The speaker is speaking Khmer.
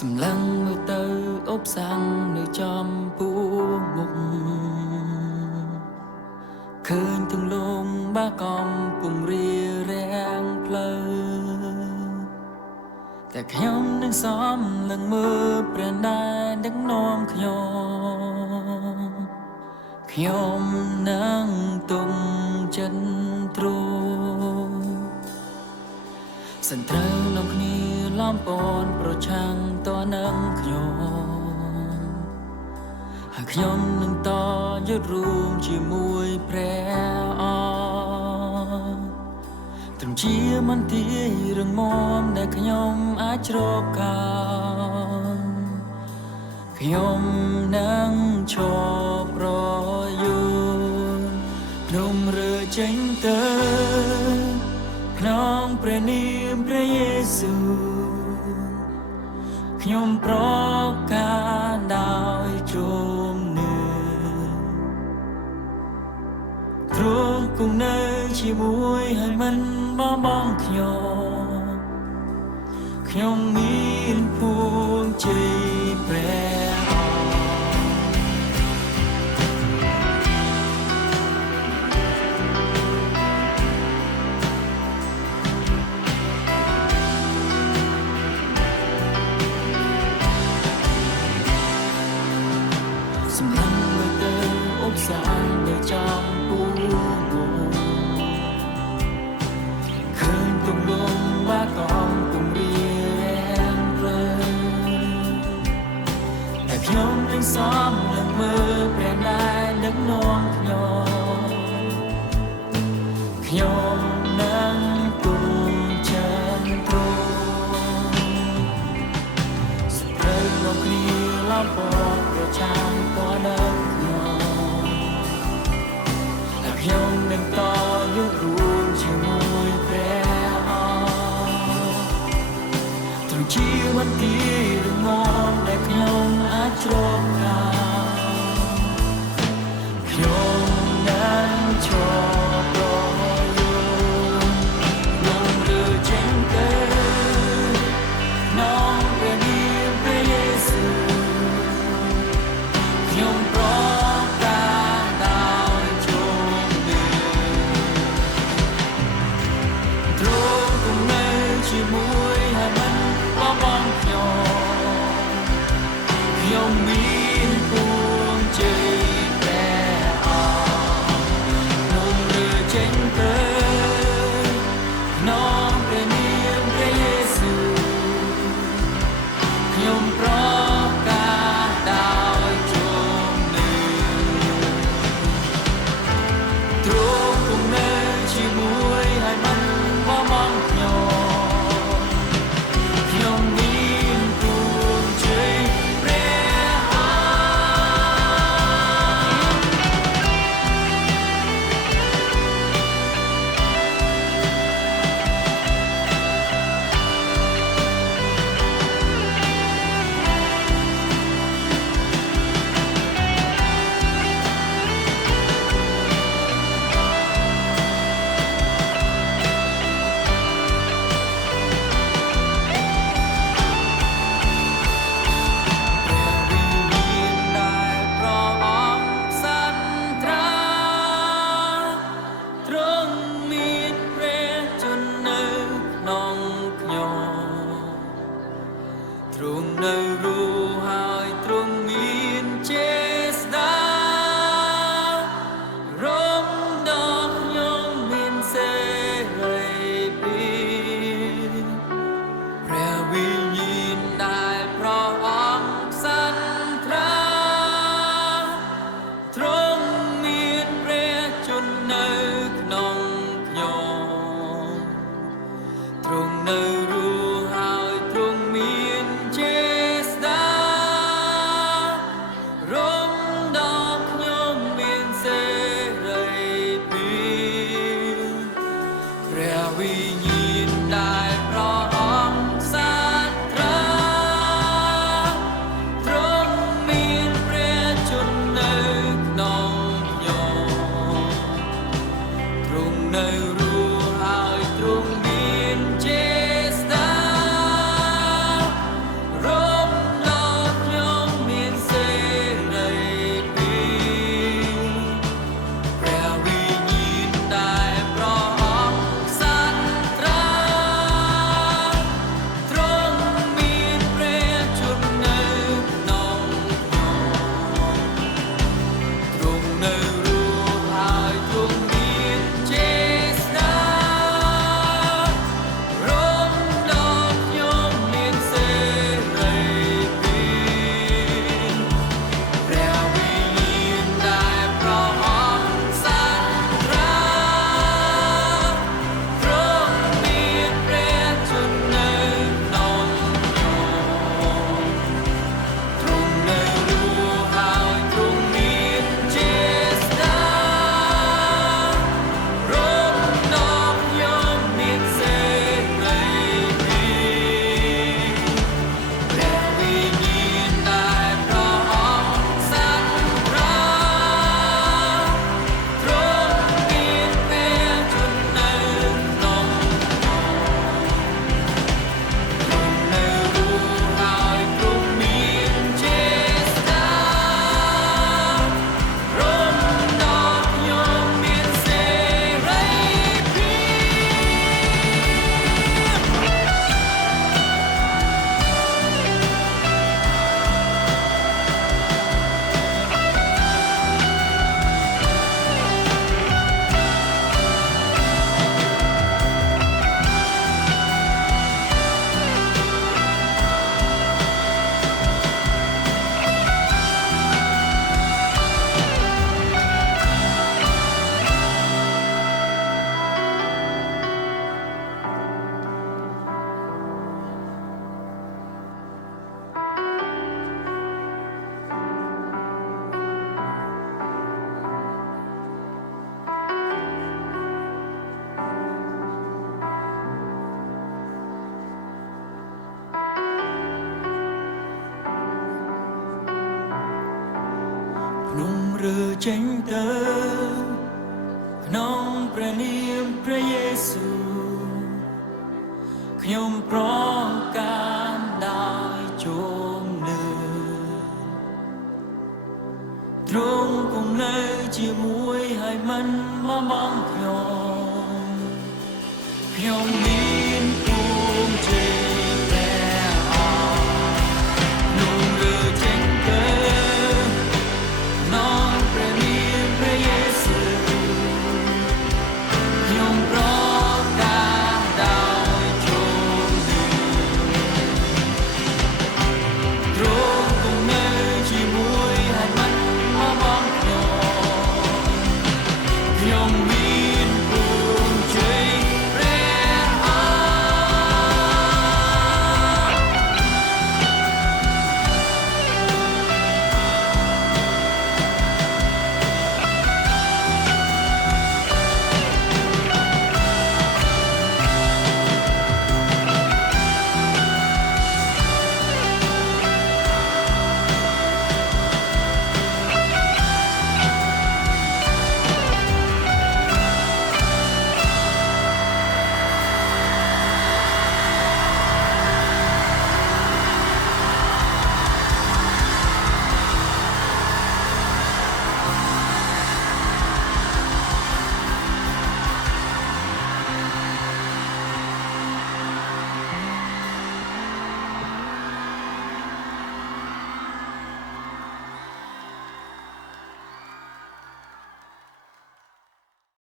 សម្លឹងមើលទៅអបសាំងនៅចំពោះមុខឃើញទាំងលំបាកំពុងរៀបរៀងផ្លូវតែខ្ញុំនឹងសំលឹងមើលព្រះណាដឹកនាំខ្ញុំនឹងទុំចិត្តទ្រូសិនត្រូវនឹងគ្នាឡំពនប្រឆាំងតនឹងហើយខ្ញុំនឹងតយុទ្ធរួមជាមួយព្រះអង្គត្រឹមជាមន្ទីររងមាំដែលខ្ញុំអាចជ្រកកោនខ្ញុំនឹងឈប់ប្រយុទ្ធខ្ញុំរើចេញទៅក្នុងព្រះនាមព្រះយេស៊ូវខ្ញុំប្រកាសដោយជំនឿទ្រង់គង់នៅជាមួយហើយមិនបោះបង់ខ្ញុំមានពួងជ័យព្រះសម្លឹងមើលទៅអបសាំងនៅចំពោះមុខឃើញទំលំបាកំពុងរៀងផ្លូវតែខ្ញុំនឹងសំលឹងមើលព្រះណាដឹកនាំខ្ញុំនឹងទូលចានទ្រង់ស្ត្រីមកគ្នាឡំពណ៌ប្រឆាំងតនឹងខ្ញុំនឹងតយុទ្ធរួមជាមួយព្រះអង្គទ្រង់ជាមន្ទីររងមាំដែលខ្ញុំអាចជ្រកកោនខ្ញុំនឹងឈប់ប្រយុទ្ធខ្ញុំរើចេញទៅក្នុងព្រះនាមព្រះយេស៊ូវខ្ញុំប្រកាសដោយជំនឿទ្រង់គង់នៅជាមួយហើយមិនបោះបង់ខ្ញុំមានពួងជ័យព្រះអង្គខ្ញុំរើចេញទៅក្នុងព្រះនាមព្រះយេស៊ូវខ្ញុំប្រកាសដោយជំនឿទ្រង់គង់នៅជាមួយហើយមិនបោះបង់ខ្ញុំមានពួងជ័យទ្រង់នៅរស់ហើយទ្រង់មានចេស្តារំដល់ខ្ញុំមានសេរីភាពព្រះវិញ្ញាណដែលព្រះអង្គសន្ត្រាទ្រង់មានព្រះជន្មនៅក្នុងខ្ញុំទ្រង់នៅរស់ហើយទ្រង់មានចេស្តារំដល់ខ្ញុំមានសេរីភាពព្រះវិញ្ញាណដែលព្រះអង្គសន្ត្រាទ្រង់មានព្រះជន្មនៅក្នុងខ្ញុំទ្រង់នៅរស់ហើយទ្រង់មានចេស្តារំ ចេញទៅក្នុងព្រះនាមព្រះយេស៊ូវខ្ញុំប្រកាសដោយជំនឿទ្រង់គង់នៅជាមួយហើយមិនបោះបង់ខ្ញុំមាន